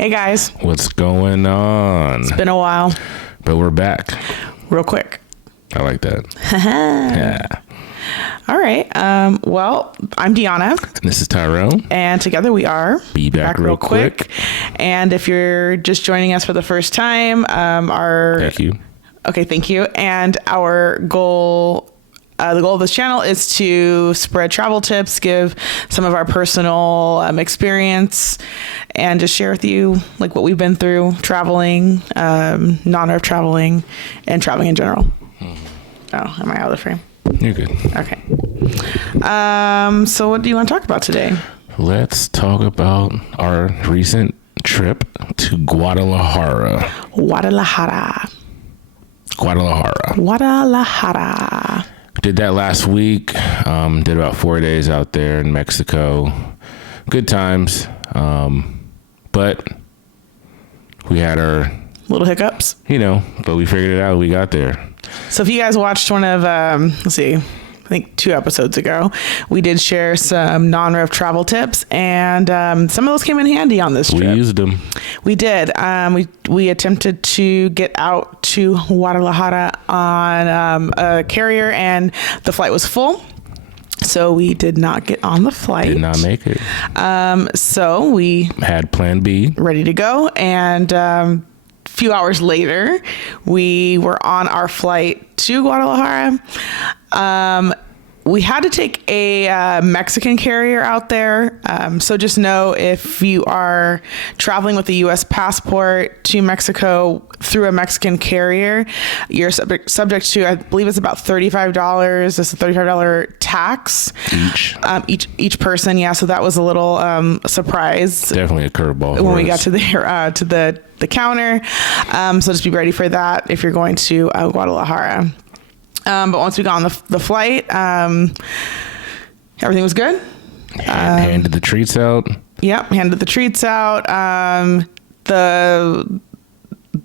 Hey guys. What's going on? It's been a while. But we're back. Real quick. I like that. Yeah. All right. Well, I'm Dionna. And this is Tyrone. And together we are Be Back Real Quick. And if you're just joining us for the first time, Thank you. Okay, thank you. And our goal... the goal of this channel is to spread travel tips, give some of our personal experience, and just share with you like what we've been through traveling, non-RF traveling, and traveling in general. Oh, am I out of the frame? You're good. Okay. So what do you want to talk about today? Let's talk about our recent trip to Guadalajara. Guadalajara. Did that last week. Did about 4 days out there in Mexico. Good times. But we had our Little hiccups. But we figured it out. We got there. So if you guys watched one of, let's see, I think 2 episodes ago, we did share some non-rev travel tips, and some of those came in handy on this trip. We used them. We did. We attempted to get out to Guadalajara on a carrier, and the flight was full. So we did not get on the flight. Did not make it. So we had plan B. Ready to go. And few hours later, we were on our flight to Guadalajara. We had to take a Mexican carrier out there. So just know if you are traveling with a U.S. passport to Mexico through a Mexican carrier, you're subject to, I believe it's about $35. It's a $35 tax. Each person. Yeah. So that was a little surprise. Definitely a curveball. When we got to the counter. So just be ready for that if you're going to Guadalajara. But once we got on the flight, everything was good. Handed the treats out. Yep, handed the treats out.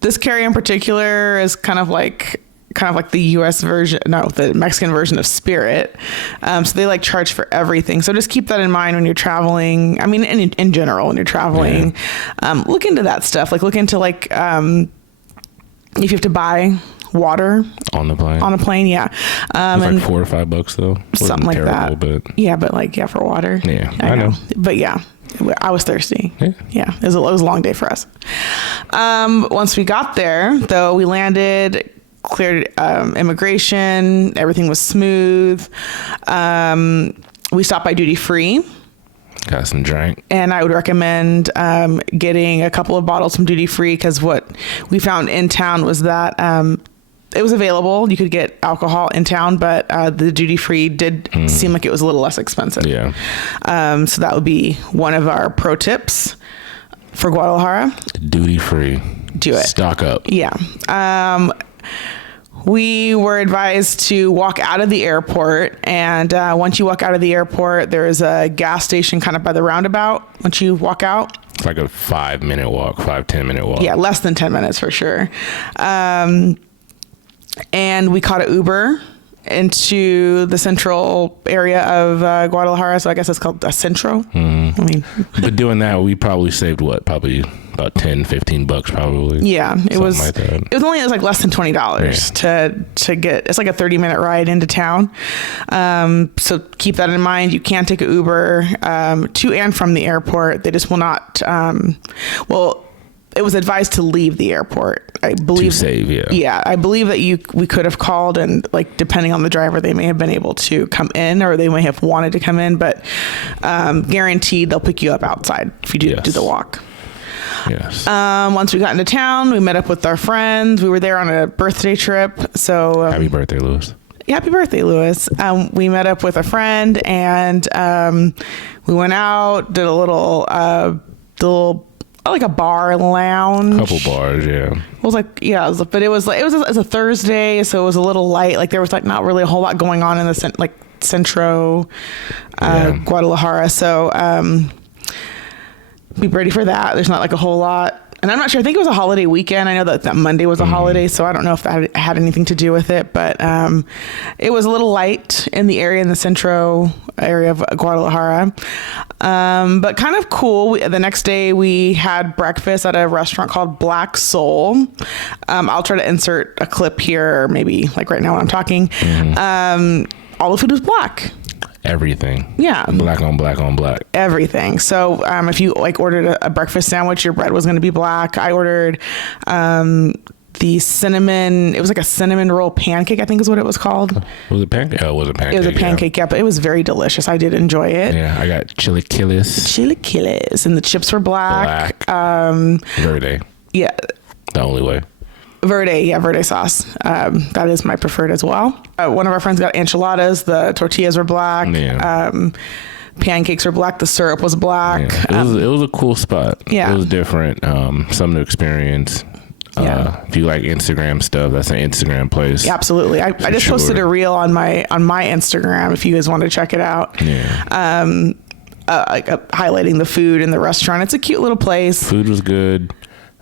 This carrier in particular is kind of like the U.S. version, the Mexican version of Spirit. So they charge for everything. So just keep that in mind when you're traveling. I mean, in general, when you're traveling, look into that stuff. Look into if you have to buy water on the plane. On a plane, yeah. It's $4 or $5 though. Something like terrible, that. But yeah, but for water. Yeah, I know. But yeah, I was thirsty. Yeah, it was a long day for us. Once we got there, though, we landed, cleared immigration. Everything was smooth. We stopped by duty free. Got some drink. And I would recommend getting a couple of bottles from duty free, because what we found in town was that it was available. You could get alcohol in town, but the duty free did seem like it was a little less expensive. Yeah. So that would be one of our pro tips for Guadalajara. Duty free. Do it. Stock up. Yeah. We were advised to walk out of the airport, and once you walk out of the airport, there is a gas station kind of by the roundabout. Once you walk out, it's like a 5-minute walk, 5-10 minute walk. Yeah, less than 10 minutes for sure. And we caught an Uber into the central area of Guadalajara. So I guess it's called a Centro. I mean, but doing that, we probably saved probably about $10-15 probably. Yeah, it was like that. It was only less than $20 to get. It's like a 30-minute ride into town. So keep that in mind. You can take an Uber to and from the airport. They just will not. It was advised to leave the airport. I believe to save, yeah. Yeah, I believe that we could have called, and depending on the driver, they may have been able to come in, or they may have wanted to come in, but guaranteed they'll pick you up outside if you do the walk. Yes. Once we got into town, we met up with our friends. We were there on a birthday trip. So happy birthday, Lewis. Happy birthday, Lewis. We met up with a friend, and we went out, did a little like a bar lounge. Couple bars, yeah. It was but it was a Thursday, so it was a little light. There was not really a whole lot going on in the Centro, Guadalajara. So be ready for that. There's not a whole lot. And I'm not sure. I think it was a holiday weekend. I know that Monday was a holiday, so I don't know if that had anything to do with it. But it was a little light in the area, in the centro area of Guadalajara. But kind of cool. The next day we had breakfast at a restaurant called Black Soul. I'll try to insert a clip here, or maybe like right now when I'm talking. All the food was black. Everything. Yeah. Black on black on black. Everything. So if you like ordered a breakfast sandwich, your bread was going to be black. I ordered the cinnamon. It was like a cinnamon roll pancake, I think is what it was called. Was it pancake? Oh, it was a pancake. It was a pancake, yeah, but it was very delicious. I did enjoy it. Yeah, I got chilaquiles. Chilaquiles. And the chips were black. Verde. Yeah. The only way. Verde sauce. That is my preferred as well. One of our friends got enchiladas. The tortillas were black. Yeah. Pancakes were black. The syrup was black. Yeah. It was a cool spot. Yeah. It was different. Something to experience. If you like Instagram stuff, that's an Instagram place. Yeah, absolutely. I just posted a reel on my Instagram if you guys want to check it out. Yeah. Highlighting the food in the restaurant. It's a cute little place. Food was good.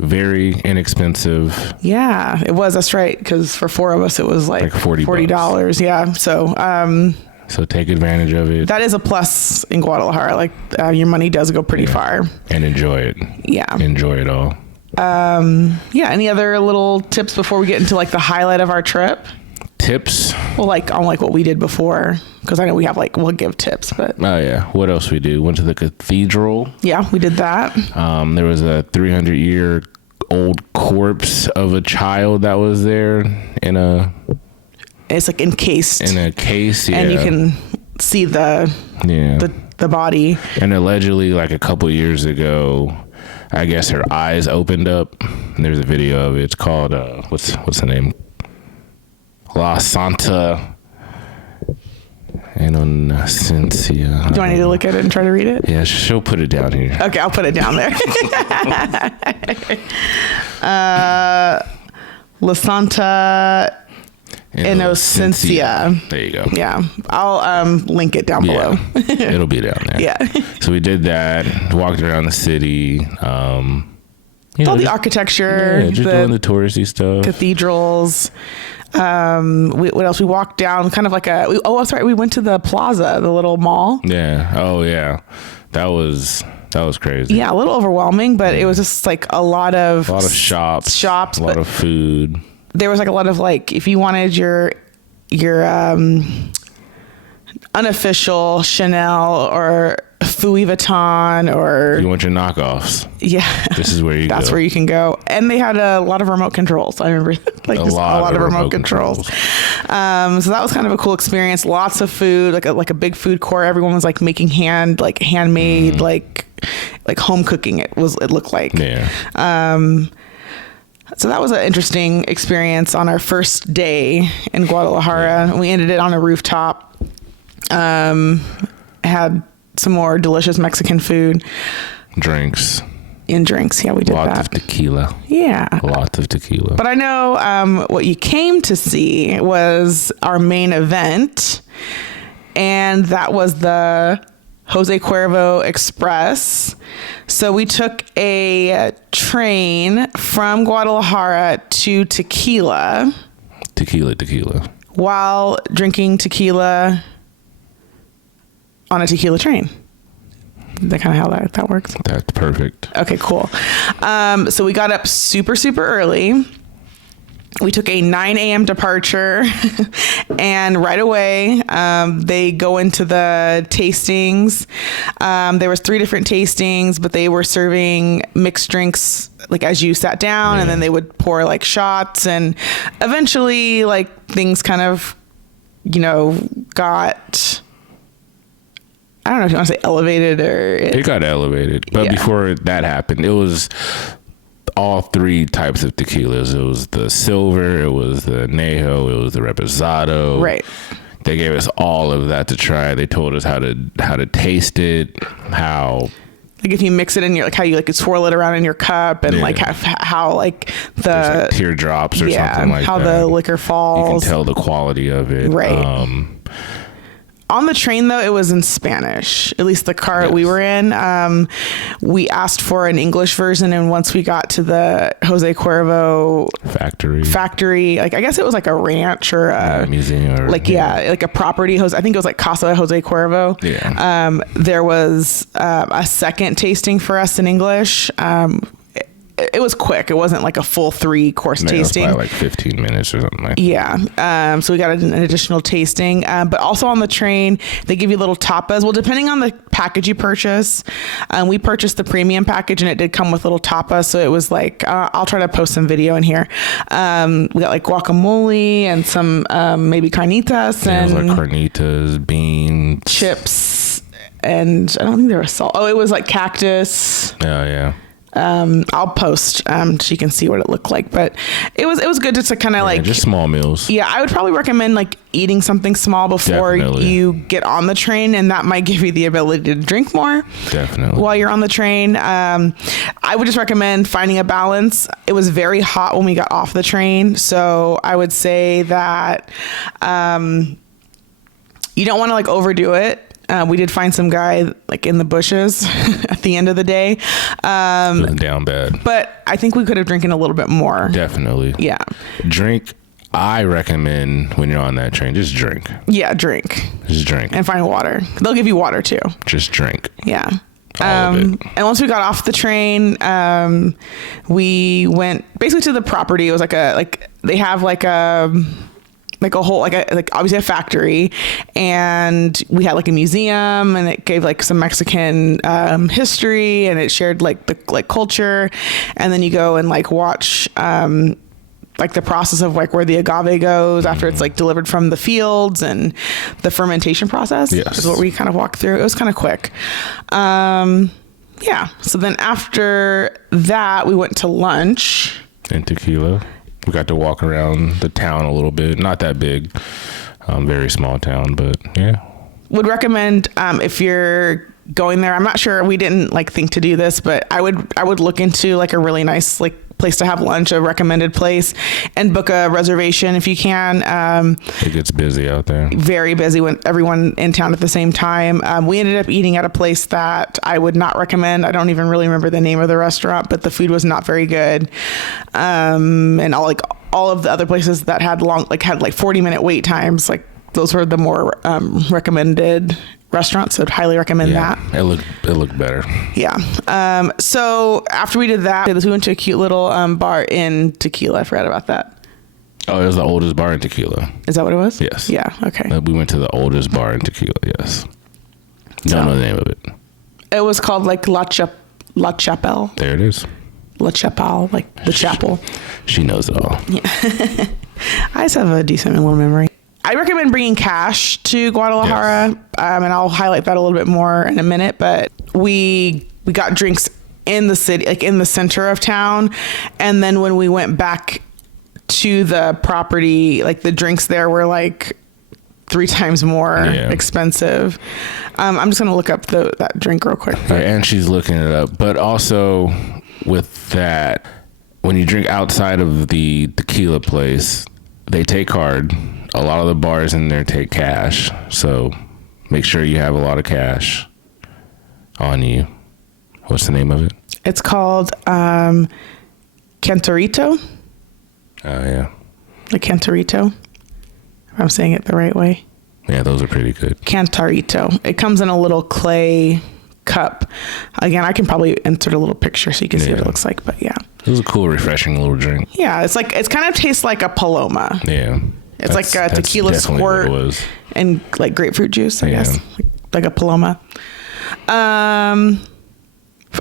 Very inexpensive. Yeah, it was. That's right. Because for 4 of us, it was like $40. Yeah. So take advantage of it. That is a plus in Guadalajara. Like your money does go pretty far. And enjoy it. Yeah. Enjoy it all. Yeah. Any other little tips before we get into like the highlight of our trip? Tips? Well, like on like what we did before, because I know we have like we'll give tips, but oh yeah, what else we do? Went to the cathedral. Yeah, we did that. There was a 300-year-old corpse of a child that was there it's like encased in a case, yeah. And you can see the body. And allegedly, like a couple years ago, I guess her eyes opened up. And there's a video of it. It's called what's the name? La Santa Inocencia. Do I need to look at it and try to read it? Yeah, she'll put it down here. Okay, I'll put it down there. La Santa Inocencia. There you go. Yeah, I'll link it down below. It'll be down there. Yeah. So we did that. Walked around the city. All the architecture. Yeah, just doing the touristy stuff. Cathedrals. What else? We walked down kind of like that's right. We went to the plaza, the little mall. Yeah. Oh yeah. That was crazy. Yeah. A little overwhelming, but it was just like a lot of shops, a lot of food. There was like a lot of like, if you wanted your unofficial Chanel or Louis Vuitton, or you want your knockoffs. Yeah. This is where you That's go. where you can go. And they had a lot of remote controls. I remember like a lot of remote controls. So that was kind of a cool experience. Lots of food, like a big food court. Everyone was like making handmade, like home cooking. It looked like. Yeah. So that was an interesting experience on our first day in Guadalajara. Yeah. We ended it on a rooftop. Had some more delicious Mexican food. Drinks, yeah, we did Lots of tequila. Yeah. Lots of tequila. But I know what you came to see was our main event, and that was the Jose Cuervo Express. So we took a train from Guadalajara to Tequila. Tequila. While drinking tequila on a tequila train. Is that kind of how that works? That's perfect. Okay, cool. So we got up super, super early. We took a 9 a.m. departure and right away they go into the tastings. There was 3 different tastings, but they were serving mixed drinks like as you sat down, and then they would pour like shots, and eventually like things kind of, got, I don't know if you want to say elevated or... It got elevated. But before that happened, it was all 3 types of tequilas. It was the silver, it was the añejo, it was the reposado. Right. They gave us all of that to try. They told us how to taste it, how... Like if you mix it in your, like how you like swirl it around in your cup, and like how like the like teardrops or something like how that. The liquor falls. You can tell the quality of it. Right. On the train, though, it was in Spanish, at least the car we were in. We asked for an English version, and once we got to the Jose Cuervo factory, like I guess it was like a ranch or a museum, or like like a property. I think it was like Casa Jose Cuervo. Yeah. There was a second tasting for us in English. It was quick. It wasn't like a full 3-course tasting. It was probably like 15 minutes or something like that. Yeah. So we got an additional tasting. But also on the train, they give you little tapas. Well, depending on the package you purchase, we purchased the premium package and it did come with little tapas. So it was like, I'll try to post some video in here. We got like guacamole and some maybe carnitas. Yeah, and it was like carnitas, beans. Chips. And I don't think there was salt. Oh, it was like cactus. Oh, yeah. I'll post so you can see what it looked like, but it was good just to kind of like just small meals. Yeah, I would probably recommend like eating something small before you get on the train, and that might give you the ability to drink more. Definitely. While you're on the train, I would just recommend finding a balance. It was very hot when we got off the train, so I would say that you don't want to like overdo it. We did find some guy like in the bushes at the end of the day. Down bad. But I think we could have drinking a little bit more. Definitely. Yeah. Drink. I recommend when you're on that train, just drink. Yeah, drink. Just drink. And find water. They'll give you water too. Just drink. Yeah. All of it. And once we got off the train, we went basically to the property. It was they have like a whole, like obviously a factory, and we had like a museum, and it gave like some Mexican history, and it shared like the culture, and then you go and like watch like the process of like where the agave goes after it's like delivered from the fields, and the fermentation process is what we kind of walked through. It was kind of quick. Yeah. So then after that, we went to lunch in Tequila. We got to walk around the town a little bit. Not that big, very small town, but yeah. Would recommend if you're going there. I'm not sure. We didn't like think to do this, but I would look into like a really nice like place to have lunch, a recommended place, and book a reservation if you can. It gets busy out there. Very busy when everyone in town at the same time. We ended up eating at a place that I would not recommend. I don't even really remember the name of the restaurant, but the food was not very good. And all of the other places that had 40-minute wait times, like those were the more recommended restaurants, so I'd highly recommend that. It looked better. Yeah. So after we did that, we went to a cute little bar in Tequila. I forgot about that. Oh, it was the oldest bar in Tequila. Is that what it was? Yes. Yeah. Okay. We went to the oldest bar in Tequila. Yes. Don't know the name of it. It was called like La Chapelle. There it is. La Chapelle, like the chapel. She knows it all. Yeah. I just have a decent little memory. I recommend bringing cash to Guadalajara, and I'll highlight that a little bit more in a minute. But we got drinks in the city, like in the center of town, and then when we went back to the property, like the drinks there were like 3 times more expensive. I'm just gonna look up that drink real quick. Yeah, and she's looking it up. But also with that, when you drink outside of the tequila place, they take card. A lot of the bars in there take cash, so make sure you have a lot of cash on you. What's the name of it? It's called Cantarito. Oh, yeah. The Cantarito. If I'm saying it the right way. Yeah, those are pretty good. Cantarito. It comes in a little clay cup. Again, I can probably insert a little picture so you can see what it looks like, but yeah. It was a cool, refreshing little drink. Yeah, it's kind of tastes like a Paloma. Yeah. It's like a tequila squirt and like grapefruit juice, I guess. Like a Paloma.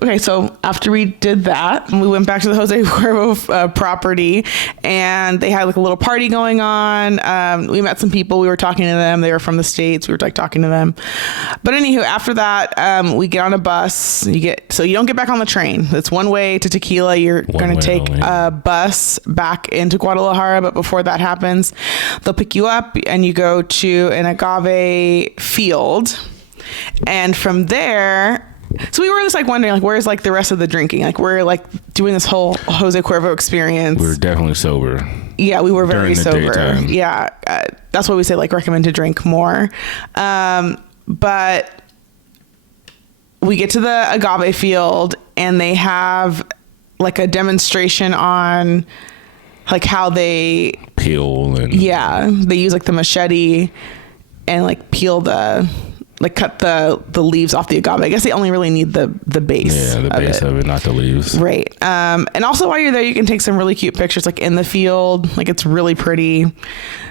Okay, so after we did that, we went back to the Jose Cuervo property, and they had like a little party going on. We met some people. We were talking to them. They were from the States. We were like talking to them. But anywho, after that, we get on a bus. You don't get back on the train. It's one way to Tequila. You're going to take a bus back into Guadalajara. But before that happens, they'll pick you up and you go to an agave field. And from there, So we were just like wondering, like, where's like the rest of the drinking? Like, we're like doing this whole Jose Cuervo experience. We were definitely sober. Yeah, we were very sober. Daytime. Yeah, that's why we say like recommend to drink more. But we get to the agave field and they have like a demonstration on like how they peel and they use like the machete and like peel like cut the leaves off the agave. I guess they only really need the base. Yeah, the base of it, not the leaves. Right. And also while you're there, you can take some really cute pictures like in the field. Like it's really pretty.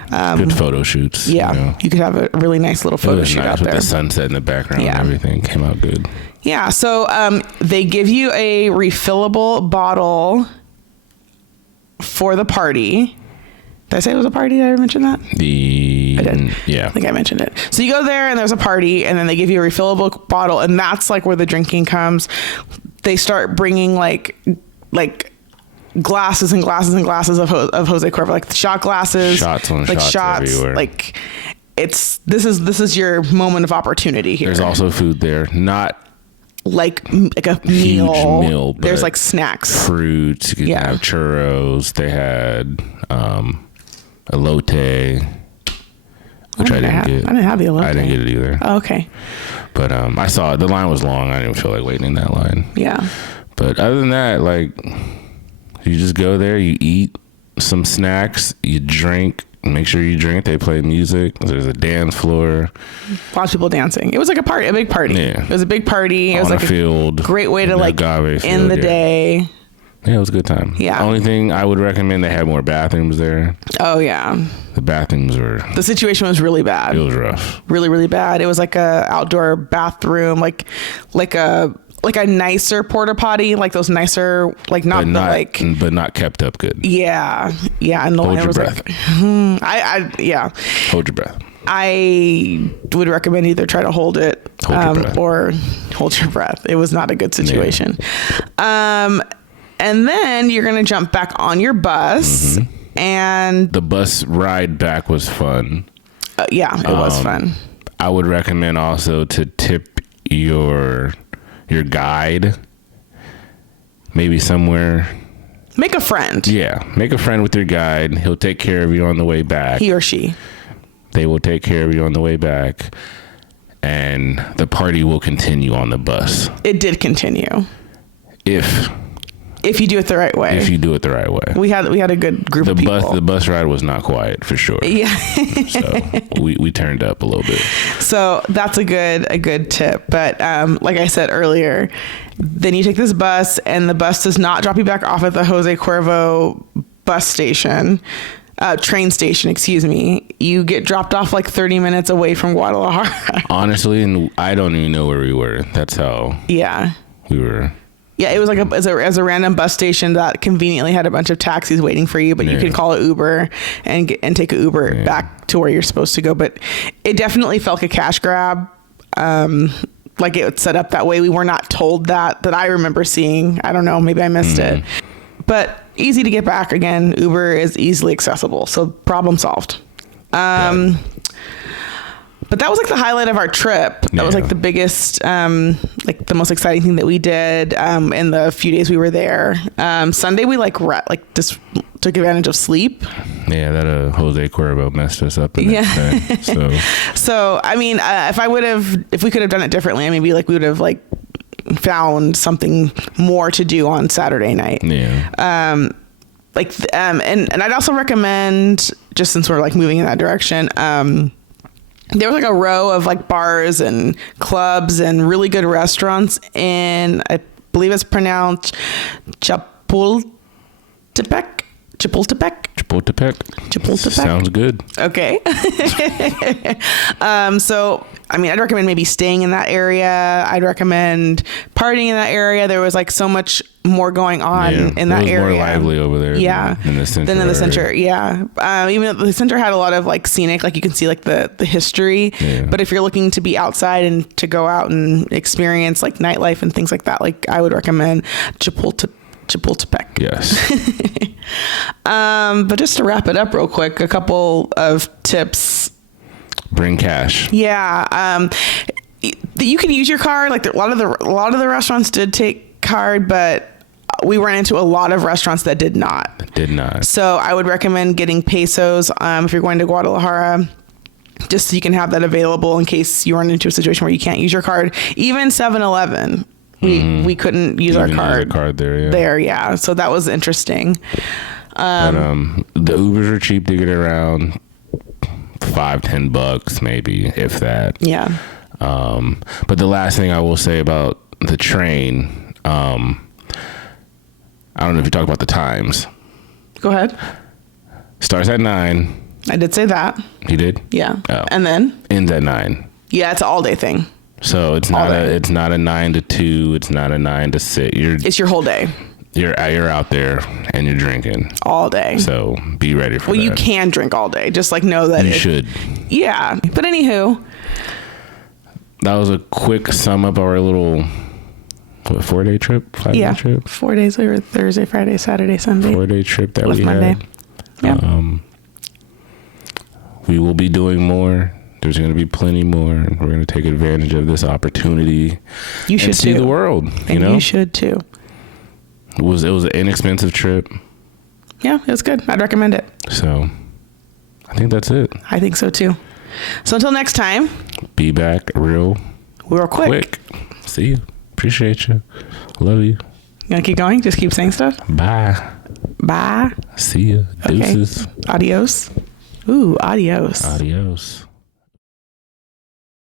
Good photo shoots. Yeah. You could have a really nice little photo shoot out there. With the sunset in the background and everything came out good. Yeah. So they give you a refillable bottle for the party. Did I say it was a party? Did I mention that? I did. Yeah. I think I mentioned it. So you go there and there's a party and then they give you a refillable bottle and that's like where the drinking comes. They start bringing like glasses and glasses and glasses of Jose Cuervo, like shot glasses, shots on like shots everywhere. Like this is your moment of opportunity here. There's also food there, not like a huge meal. There's like snacks, fruits. You can have churros. They had elote, which I didn't get. I didn't have the elote. I didn't get it either. Oh, okay. But I saw it. The line was long. I didn't feel like waiting in that line. Yeah. But other than that, like, you just go there, you eat some snacks, you drink. Make sure you drink. They play music. There's a dance floor. Lots of people dancing. It was like a big party. Yeah. It was a big party. It was like a great way to like end the day. Yeah, it was a good time. Yeah. Only thing I would recommend, they had more bathrooms there. Oh yeah. The bathrooms were. The situation was really bad. It was rough. Really, really bad. It was like a outdoor bathroom, like a nicer porta potty, like those nicer, like not but not kept up good. Yeah, yeah. And the hold your breath. Hold your breath. I would recommend either try to hold it or hold your breath. It was not a good situation. Yeah. And then you're gonna jump back on your bus, and the bus ride back was fun. Yeah, it was fun. I would recommend also to tip your guide, maybe somewhere. Make a friend. Yeah, make a friend with your guide. He'll take care of you on the way back. He or she. They will take care of you on the way back, and the party will continue on the bus. It did continue. If you do it the right way. If you do it the right way. We had a good group of people. The bus ride was not quiet, for sure. Yeah. So we turned up a little bit. So that's a good tip. But like I said earlier, then you take this bus and the bus does not drop you back off at the Jose Cuervo bus station. Train station, excuse me. You get dropped off like 30 minutes away from Guadalajara. Honestly, and I don't even know where we were. That's how we were. Yeah, it was like as a random bus station that conveniently had a bunch of taxis waiting for you, but you could call an Uber and take an Uber back to where you're supposed to go. But it definitely felt like a cash grab. Like it was set up that way. We were not told that I remember seeing. I don't know, maybe I missed it. But easy to get back again. Uber is easily accessible, so problem solved. But that was like the highlight of our trip. That was like the biggest, like the most exciting thing that we did in the few days we were there. Sunday we just took advantage of sleep. Yeah, that Jose Cuervo messed us up the next day. So I mean, if we could have done it differently, maybe like we would have like found something more to do on Saturday night. Yeah. And I'd also recommend, just since we're like moving in that direction, there was like a row of like bars and clubs and really good restaurants in, I believe it's pronounced Chapultepec. Sounds good. Okay. So, I mean, I'd recommend maybe staying in that area. I'd recommend partying in that area. There was like so much more going on in that area. It was more lively over there than in the center. Yeah. Even though the center had a lot of like scenic, like you can see like the history. Yeah. But if you're looking to be outside and to go out and experience like nightlife and things like that, like I would recommend Chapultepec. Yes. But just to wrap it up real quick, a couple of tips. Bring cash. Yeah. You can use your card. Like a lot of the restaurants did take card, but we ran into a lot of restaurants that did not. So I would recommend getting pesos if you're going to Guadalajara, just so you can have that available in case you run into a situation where you can't use your card. Even 7-Eleven, we couldn't use our card. Yeah. So that was interesting. But the Ubers are cheap to get around, $5-10 maybe, if that. Yeah. But the last thing I will say about the train, I don't know if you talk about the times. Go ahead. Starts at 9. I did say that. You did? Yeah. Oh. And then? Ends at 9. Yeah, it's an all day thing. So it's not a 9 to 2. It's not a 9 to 6. It's your whole day. You're out there and you're drinking all day. So be ready for that. Well, you can drink all day. Just like know that you should. Yeah. But anywho, that was a quick sum up of our little 4-day trip, 5-day trip. 4 days. We were Thursday, Friday, Saturday, Sunday. 4-day trip that we Monday. had. Yep. We will be doing more. There's going to be plenty more. We're going to take advantage of this opportunity. You should see the world. You should too. It was an inexpensive trip. Yeah, it was good. I'd recommend it. So, I think that's it. I think so too. So until next time, be back real quick. See you. Appreciate you. Love you. You gonna keep going? Just keep saying stuff? Bye. See ya. Deuces. Okay. Adios. Ooh, adios. Adios.